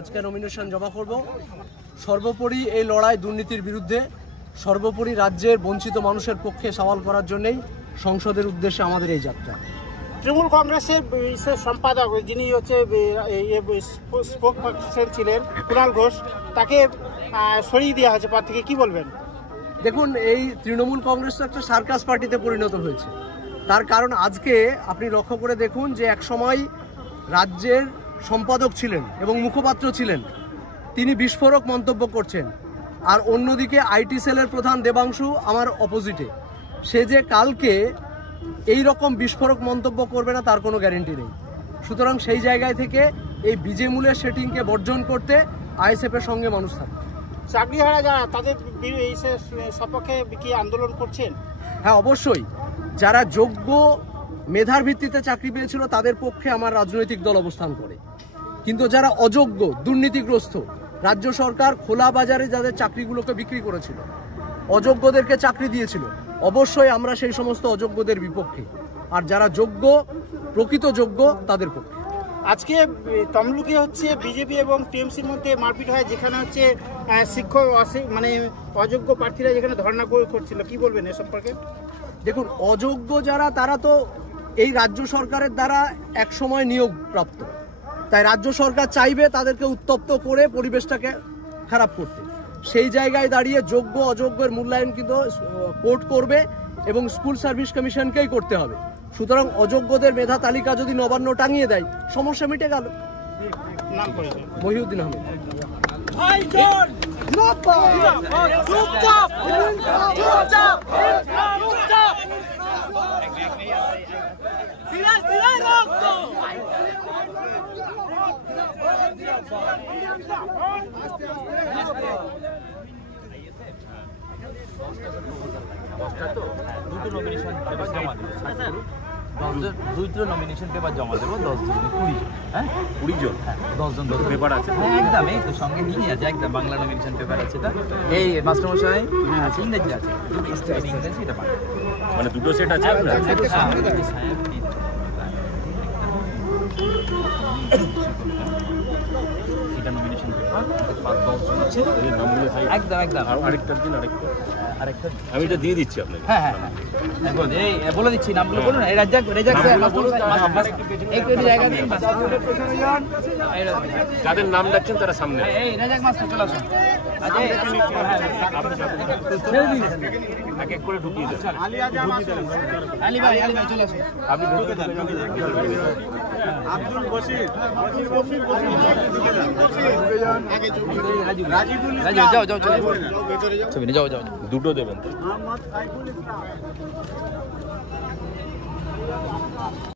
আজকে নমিনেশন জমা করব। সর্বোপরি এই লড়াই দুর্নীতির বিরুদ্ধে, সর্বোপরি রাজ্যের বঞ্চিত মানুষের পক্ষে সওয়াল করার জন্যই সংসদের উদ্দেশ্যে আমাদের এই যাত্রা। তৃণমূল কংগ্রেসের বিশেষ সম্পাদক যিনি হচ্ছে স্পোক পার্সন ছিলেন কুণাল ঘোষ, তাকে সরিয়ে দেওয়া হয়েছে পদ থেকে, কি বলবেন? দেখুন, এই তৃণমূল কংগ্রেস তো একটা সার্কাস পার্টিতে পরিণত হয়েছে। তার কারণ আজকে আপনি লক্ষ্য করে দেখুন যে এক সময় রাজ্যের সম্পাদক ছিলেন এবং মুখপাত্র ছিলেন, তিনি বিস্ফোরক মন্তব্য করছেন, আর অন্যদিকে আইটি সেলের প্রধান দেবাংশু আমার অপোজিটে। সে যে কালকে এই রকম বিস্ফোরক মন্তব্য করবে না তার কোনো গ্যারেন্টি নেই। সুতরাং সেই জায়গায় থেকে এই বিজেমূলের সেটিংকে বর্জন করতে আইএসএফের সঙ্গে মানুষ থাকে। চাকরিহারা যারা, তাদের সপক্ষে কি আন্দোলন করছেন? হ্যাঁ, অবশ্যই। যারা যোগ্য মেধার ভিত্তিতে চাকরি পেয়েছিল তাদের পক্ষে আমার রাজনৈতিক দল অবস্থান করে, কিন্তু যারা অযোগ্য, দুর্নীতিগ্রস্ত, রাজ্য সরকার খোলা বাজারে যাদের চাকরিগুলোকে বিক্রি করেছিল, অযোগ্যদেরকে চাকরি দিয়েছিল, অবশ্যই আমরা সেই সমস্ত অযোগ্যদের বিপক্ষে, আর যারা যোগ্য, প্রকৃত যোগ্য, তাদের পক্ষে। আজকে তমলুকে হচ্ছে বিজেপি এবং টিএমসির মধ্যে মারপিট হয়, যেখানে হচ্ছে শিক্ষক মানে অযোগ্য প্রার্থীরা যেখানে ধর্ণা করছিল, কি বলবেন এ সম্পর্কে? দেখুন, অযোগ্য যারা, তারা তো এই রাজ্য সরকারের দ্বারা একসময় নিয়োগ প্রাপ্ত, তাই রাজ্য সরকার চাইবে তাদেরকে উত্তপ্ত করে পরিবেশটাকে খারাপ করতে। সেই জায়গায় দাঁড়িয়ে যোগ্য অযোগ্যের মূল্যায়ন কিন্তু কোর্ট করবে এবং স্কুল সার্ভিস কমিশনকেই করতে হবে। সুতরাং অযোগ্যদের মেধা তালিকা যদি নবান্ন টাঙিয়ে দেয়, সমস্যা মিটে গেল। মহিউদ্দিন আহমেদ। দুটো নমিনেশন পেপার জমা দেবো, 10 জন 20 জন। হ্যাঁ, 20 জন, হ্যাঁ 10 জন পেপার আছে। হ্যাঁ, একদম, এই তো সঙ্গে নিয়ে আছে, একদম বাংলা নমিনেশন পেপার আছে। এই মাস্টারমশাই আছে, ইংরেজি আছে, ইংরেজি এটা পারে, মানে দুটো সেট আছে। এটা নমিনেশন পেপার 5-10 জন আছে, একদম একদম। আরেকটা দিন, আরেকটা আমি এটা দিয়ে দিচ্ছি আপনাকে। হ্যাঁ হ্যাঁ এই বলে দিচ্ছি, নামগুলো বলুন। এই রাজ্জাক একটু জায়গা দিন, যাদের নাম ডাকছেন তারা সামনে। এই রাজ্জাক মাস্টার চলে আসুন। এক এক করে ঢুকিয়ে দেন। আলী ভাই চলে আসুন। আপনি ঢুকে দেন। আব্দুল বশির, যাও ছবি যাও দুটো দেবেন।